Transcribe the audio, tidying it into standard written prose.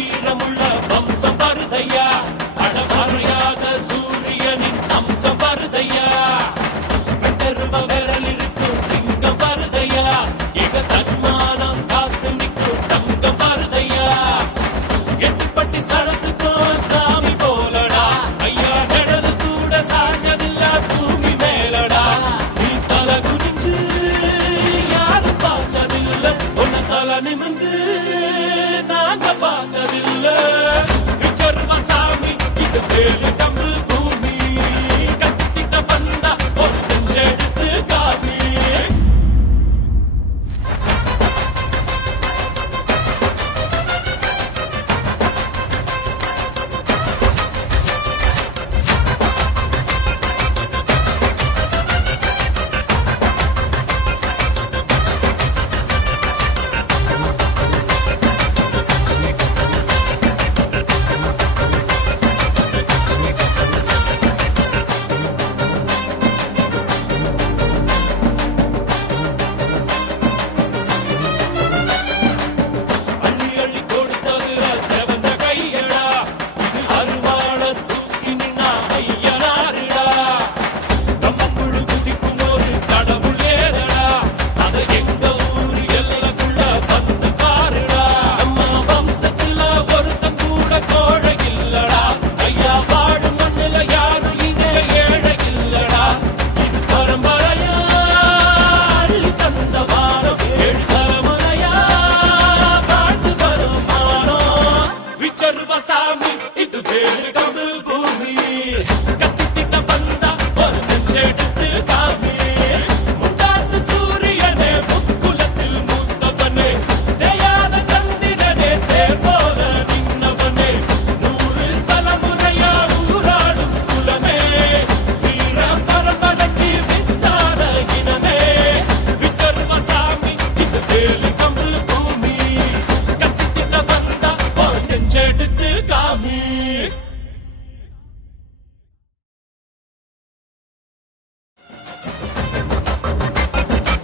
வீரமுள்ள வம்சம் வருதையா அடமறையாத சூரியனின் அம்சம் வருதையா வெட்டருவ விரல் இருக்கும் சிங்கம் வருதையா இக தன்மானம் காத்து நிற்கும் தங்கம் வருதையா எட்டுப்பட்டி சரத்துக்கும் சாமி போலடா ஐயா நடந்து கூட சாஞ்சதில்ல பூமி மேலடா நீ தலை குனிஞ்சு யாரும் பார்த்ததில்ல உன்னை தலை நிமிந்து நாங்க பார்த்ததில்ல விச்சருவ சாமி இது வேலு கம்பு பூமி கத்திட்ட வந்தா ஒரு நெஞ்செடுத்து காமி அள்ளி அள்ளி கொடுத்ததுல செவந்த கையடா இது அருவாள தூக்கி நின்னா ஐயனாருடா நம்ம குழு குதிக்கும் ஒரு கடவுள் ஏதடா அத எங்க ஊரு எல்லைக்குள்ள வந்து பாருடா நம்ம வம்சத்துல ஒருத்தன் கூட கோழை இல்லடா ஐயா வாடும் மண்ணுல யாரும் இங்கே ஏழை இல்லடா இது பரம்பரையா அள்ளி தந்த வானம் ஏழு தலைமுறையா பாட்டு வரும் மானம் விச்சருவ சாமி இது வேறு